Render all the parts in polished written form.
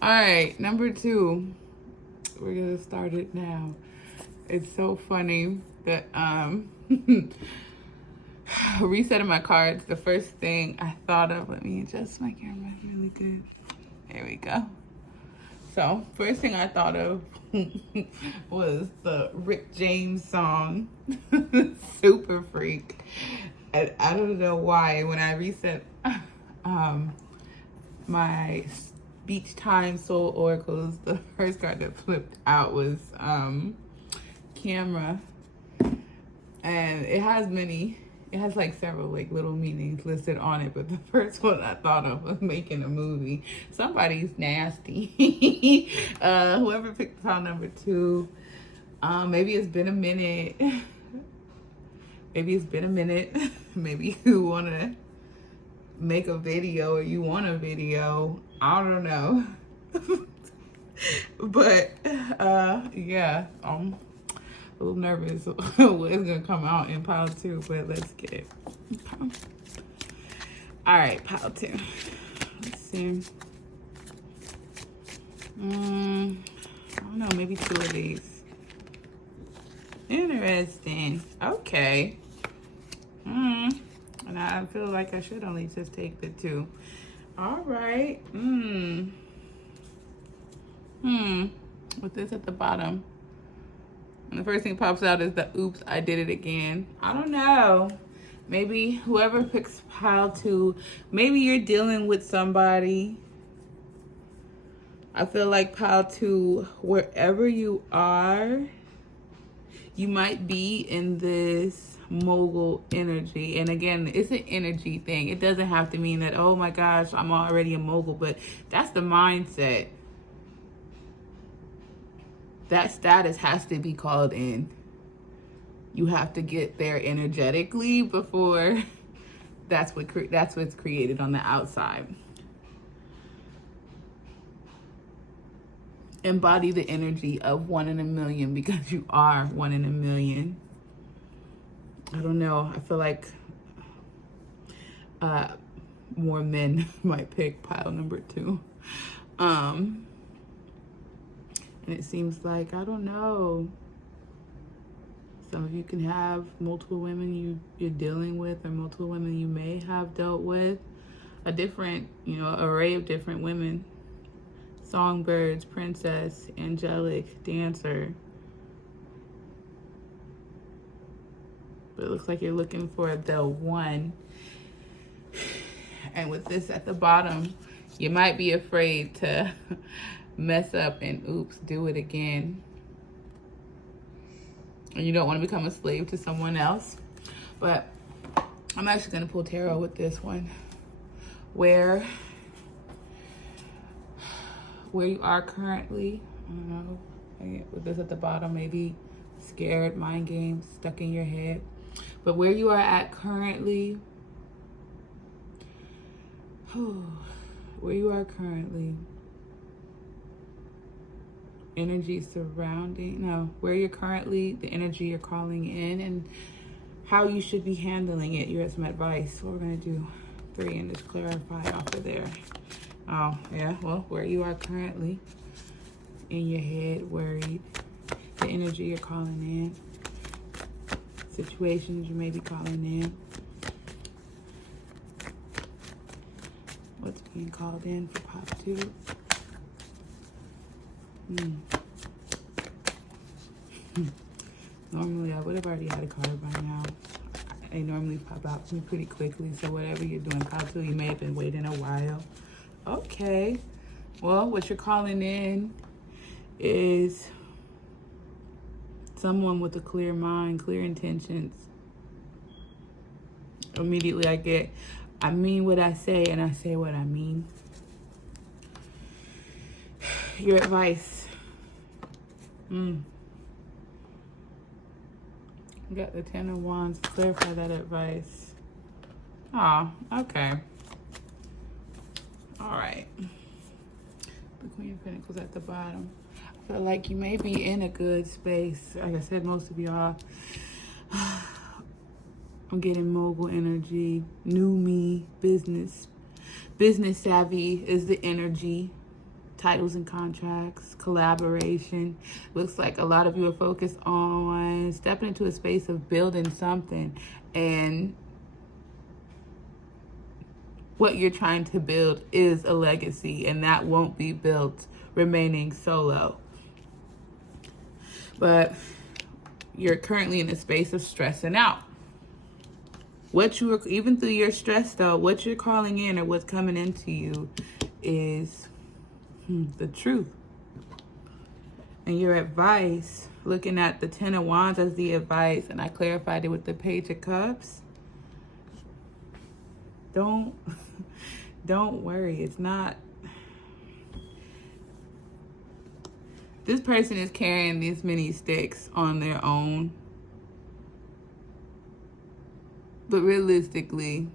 All right, number two. We're gonna start it now. It's so funny that resetting my cards. The first thing I thought of. Let me adjust my camera really good. There we go. So first thing I thought of was the Rick James song, "Super Freak." And I don't know why when I reset um, my Beach Time Soul Oracles, the first card that flipped out was Camera, and it has like several like little meanings listed on it, but the first one I thought of was making a movie. Somebody's nasty. Whoever picked file number two, maybe it's been a minute. Maybe it's been a minute. Maybe you want to make a video or you want a video. I don't know. But yeah, I'm a little nervous what is gonna come out in pile two, but let's get it. Okay. All right, pile two. Let's see. I don't know, maybe two of these. Interesting. Okay. And I feel like I should only just take the two. All right. With this at the bottom. And the first thing pops out is the oops, I did it again. I don't know. Maybe whoever picks pile two, maybe you're dealing with somebody. I feel like pile two, wherever you are, you might be in this mogul energy. And again, it's an energy thing. It doesn't have to mean that, oh my gosh, I'm already a mogul, but that's the mindset. That status has to be called in. You have to get there energetically before that's what's created on the outside. Embody the energy of 1 in a million, because you are 1 in a million. I don't know. I feel like more men might pick pile number two. And it seems like, I don't know, some of you can have multiple women you're dealing with, or multiple women you may have dealt with. A different, array of different women. Songbirds, princess, angelic, dancer. But it looks like you're looking for the one. And with this at the bottom, you might be afraid to mess up and oops, do it again. And you don't want to become a slave to someone else. But I'm actually going to pull tarot with this one. Where you are currently, I don't know, with this at the bottom, maybe scared, mind games, stuck in your head. But where you are at currently, where you are currently, energy surrounding, where you're currently, the energy you're calling in, and how you should be handling it. You have some advice. What we're going to do, 3, and just clarify off of there. Oh, yeah, well, where you are currently, in your head, worried, the energy you're calling in, situations you may be calling in, what's being called in for pop 2. Normally, I would have already had a card by now. They normally pop out to me pretty quickly, so whatever you're doing, pop 2, you may have been waiting a while. Okay, well, what you're calling in is someone with a clear mind, clear intentions. Immediately I mean what I say, and I say what I mean. Your advice. You got the 10 of Wands. Clarify that advice. Oh, okay. All right. The Queen of Pentacles at the bottom. I feel like you may be in a good space. Like I said, most of y'all, I'm getting mogul energy, new me, business savvy is the energy. titles and contracts, collaboration. Looks like a lot of you are focused on stepping into a space of building something, and what you're trying to build is a legacy, and that won't be built remaining solo. But you're currently in a space of stressing out. What you are, even through your stress though, what you're calling in or what's coming into you is the truth. And your advice, looking at the Ten of Wands as the advice, and I clarified it with the Page of Cups. Don't worry. It's not. This person is carrying these many sticks on their own. But realistically,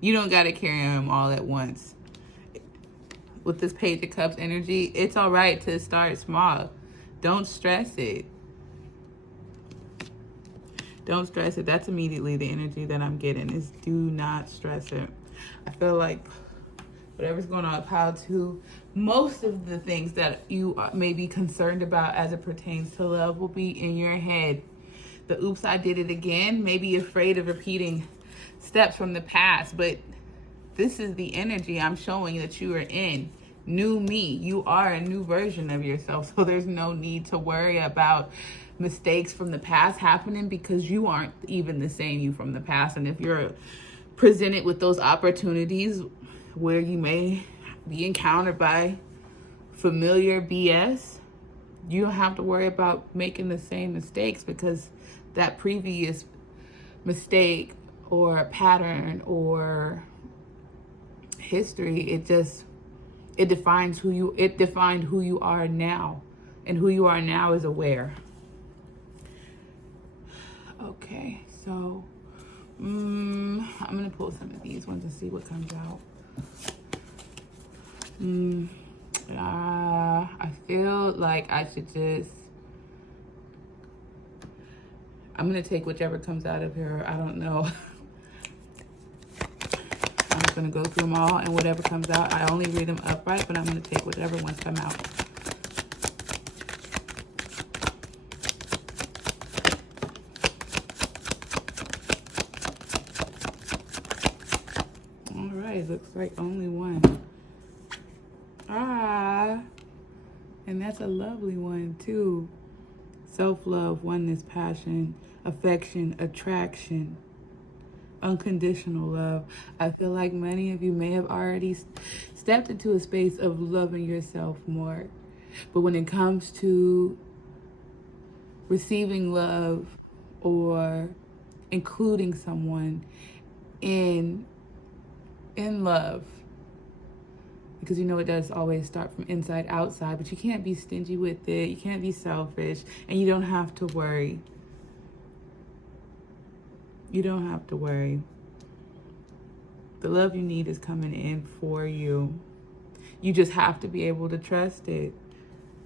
you don't got to carry them all at once. With this Page of Cups energy, it's all right to start small. Don't stress it. Don't stress it. That's immediately the energy that I'm getting, is do not stress it. I feel like whatever's going on with pile 2, most of the things that you may be concerned about as it pertains to love will be in your head. The oops, I did it again, maybe afraid of repeating steps from the past, but this is the energy I'm showing that you are in. New me. You are a new version of yourself, so there's no need to worry about mistakes from the past happening, because you aren't even the same you from the past. And if you're presented with those opportunities where you may be encountered by familiar BS, you don't have to worry about making the same mistakes, because that previous mistake or pattern or history, it defined who you are now, and who you are now is aware. Okay, so I'm gonna pull some of these ones and see what comes out. I feel like I should I'm gonna take whichever comes out of here. I don't know. I'm just gonna go through them all, and whatever comes out, I only read them upright, but I'm gonna take whichever ones come out. All right, looks like only one. And that's a lovely one too. Self-love, oneness, passion, affection, attraction, unconditional love. I feel like many of you may have already stepped into a space of loving yourself more. But when it comes to receiving love or including someone in love, because you know it does always start from inside outside, but you can't be stingy with it, you can't be selfish, and you don't have to worry. You don't have to worry. The love you need is coming in for you. You just have to be able to trust it.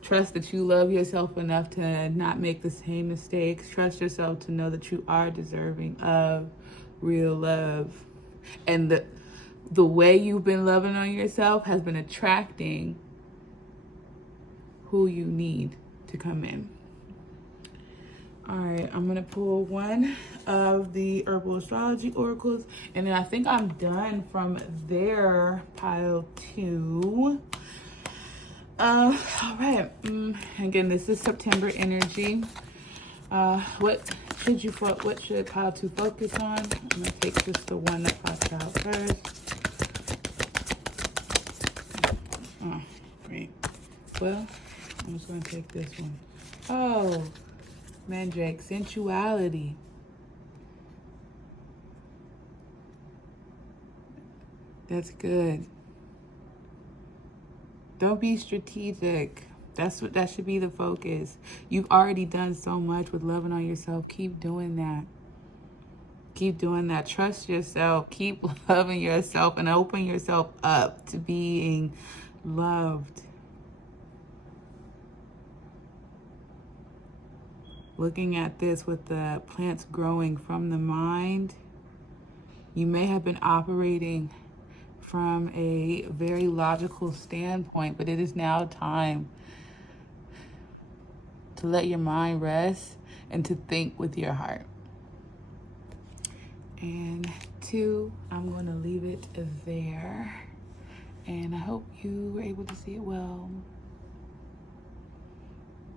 Trust that you love yourself enough to not make the same mistakes. Trust yourself to know that you are deserving of real love. And the way you've been loving on yourself has been attracting who you need to come in. All right, I'm gonna pull one of the Herbal Astrology Oracles, and then I think I'm done from there, pile 2. All right, again, this is September energy. What should pile 2 focus on? I'm gonna take just the one that pops out first. Oh, great. Well, I'm just gonna take this one. Oh, Mandrake, sensuality. That's good. Don't be strategic. That should be the focus. You've already done so much with loving on yourself. Keep doing that. Keep doing that. Trust yourself. Keep loving yourself and open yourself up to being loved. Looking at this with the plants growing from the mind, you may have been operating from a very logical standpoint, but it is now time to let your mind rest and to think with your heart. And 2, I'm going to leave it there. And I hope you were able to see it well.